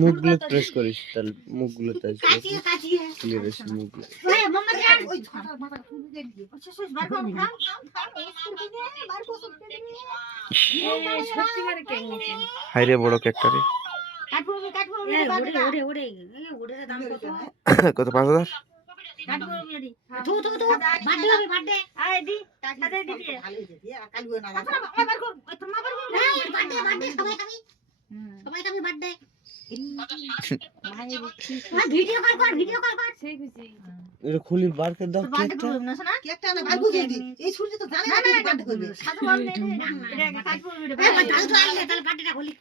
মুখগুলো প্রেস করিস তাহলে মুখগুলো টাচ ক্লিয়ার আসে মুখগুলো। হাইরে বড় কেকটা রে। কত 5000? খুলি বার করে দাও কেকটা না ভাই বুঝে দি এই সূর্য তো জানে না বার্থডে করবে সাদা বল নেই এটা কাটবো ভিডিও দাদু আইলে তাহলে বার্থডেটা খুলি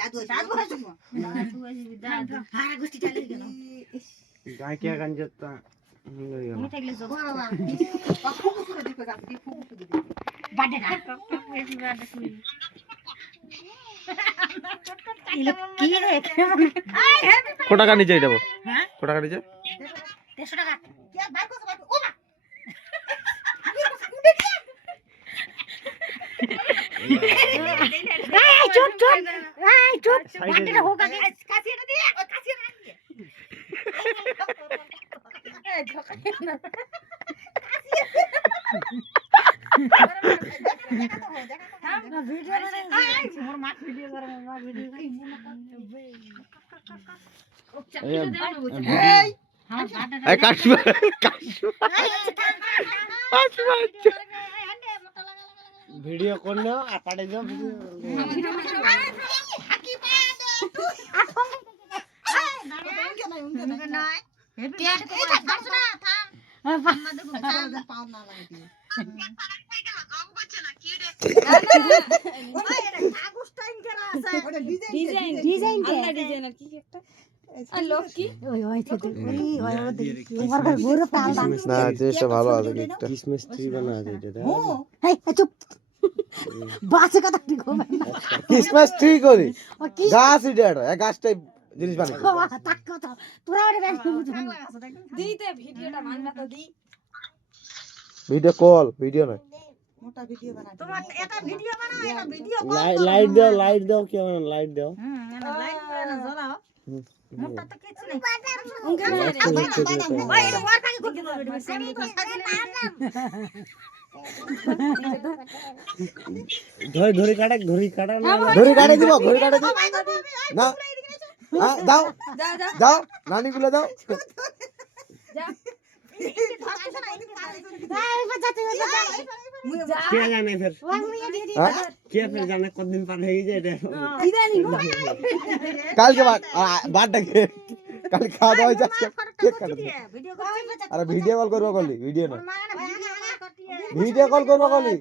দাদু দাদু আসবো দাদু হারা গোষ্ঠী চলে গেল গায় কে গান যেতা আমি থাকলে যাব ফুকু করে দিতে যাবে ফুকু করে দিতে বার্থডেটা বার্থডে খুলি কত টাকা নিচে যাবো হ্যাঁ কত টাকা নিচে 150 টাকা কি আর বাইক করতে ও মা এই চুপ চুপ এই চুপ বাটিটা হোক আগে কাছিটা দিয়ে ওই কাছিটা দিয়ে এই ঝকা না ভিডিও করলে আপাড়ে যাও ক্রিসমাস ট্রি করি গাছ গাছটাই জিনিস বানাই ভিডিও কল ভিডিও না মোটা ভিডিও বানাই তোমার এটা ভিডিও বানাও এটা ভিডিও কল লাইট দাও কি লাইট দাও লাইট না জ্বালাও মোটা তো কিছু নেই ওই এটা ওর কাছে করতে হবে ধরে কাটে দিব না দাও দাও নানিগুলো দাও কতদিন পার হয়ে যায় কালকে বারটাকে কাল খাওয়া দাওয়া আরে ভিডিও কল করবো কলি ভিডিও না ভিডিও কল করবো কলি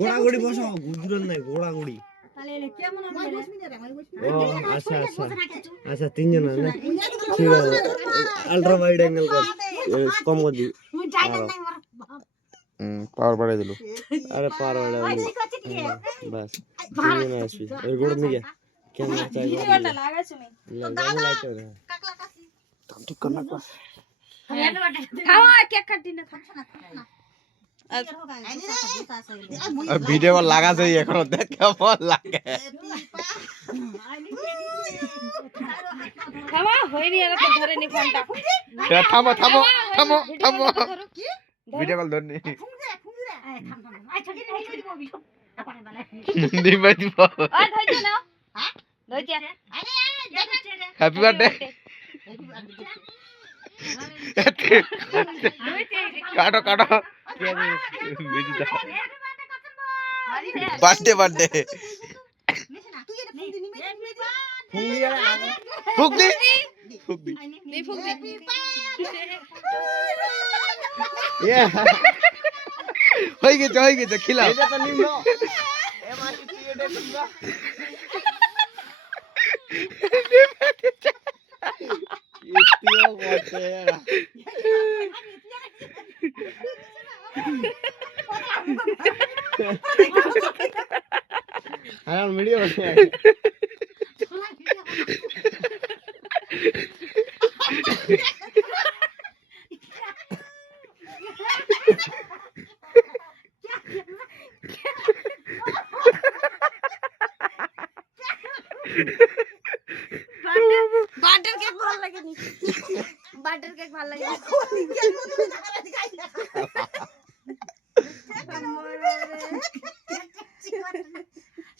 ঘোড়াঘুড়ি বসো গুজরান নাই ঘোড়াঘুড়ি আচ্ছা আচ্ছা আচ্ছা তিনজন না ঠিক আছে আল্ট্রা ওয়াইড অ্যাঙ্গেল কর কম করে দি পাওয়ার বাড়াই দিল আরে পাওয়ার বাড়াই বাস তিনজন আসবি ওই গোড় নিয়ে ক্যামেরা চাই ভিডিওটা লাগাইছো নি লাইট করে ঠিক কর না খাওয়া কেক কাটি না ভিডিও লাগা যাই এখন দেখ কেমন লাগে খাওয়া হয়নি আর তো ধরে নি ফোনটা থামো থামো থামো থামো ভিডিও কল ধরনি দিবা দিব ওই ধইছো না হ্যাঁ ধইছে হ্যাপি বার্থডে কাটো কাটো বার্থডে বার্থডে ফুক দি ফুক দি হয়ে গেছে খিলা এটা তো নিম্ন এ মাটি কি এটা নিম্ন ইতিও বটে আর ভিডিও বসে বাটার কেক ভালো লাগে নি বাটার কেক ভালো লাগে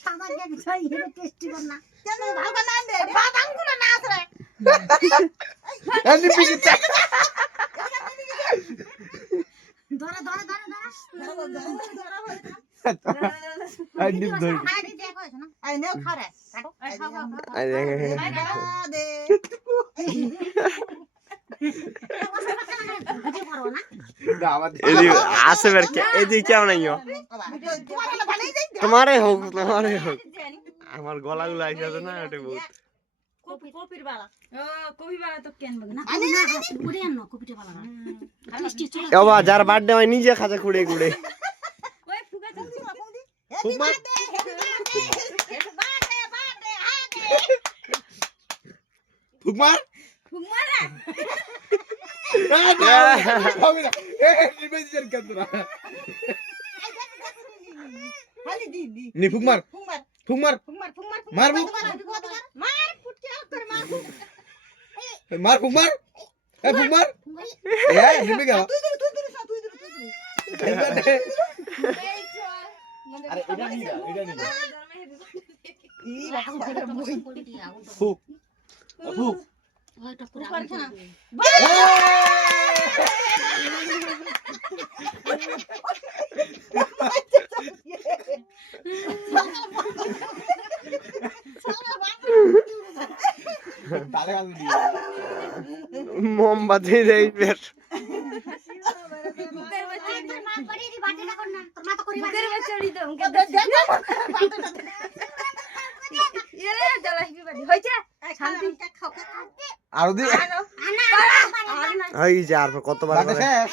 সাদা কেক চাই এটা টেস্টি করনা কেন ভালো না দে বাদাম গুলো না আসরে এনি পিছে ধরা ধরা ধরা ধরা আই ডিপ ধর আরে দেখো না আই নেও খারে কাটো আই খাও আই দে বুঝে পারো না এদি আসে বের কে এদি কেমন আইও তোমারে হোক আমার গলাগুলো আইছে না ওটা বহুত কপির বালা ও কপি বালা তো কেন বল না ওরে আনো কপিটা বালা না টেস্টি চল এবা যার বার্থডে হয় নিজে খাতে খুঁড়ে খুঁড়ে ওই ফুগা জলদি কমদি ফুকমার ফুকমার ফুগমারা হবে না নিবেদিন কেতরা খালি দি দি নি ফুকমার ফুগমার ফুকমার ফুগমার ফুগমার মারবো মার ফুটকে করে মার মার ফুকমার এ ফুকমার এ নিবে গেল তুই দূর আরে এটা নিগা ই রাখো বই ফুক ফুক ওইটা পুরো করছ না তালে গাল দি মোমবাতি দেই বের আর দি এই যে আর কতবার বাটা শেষ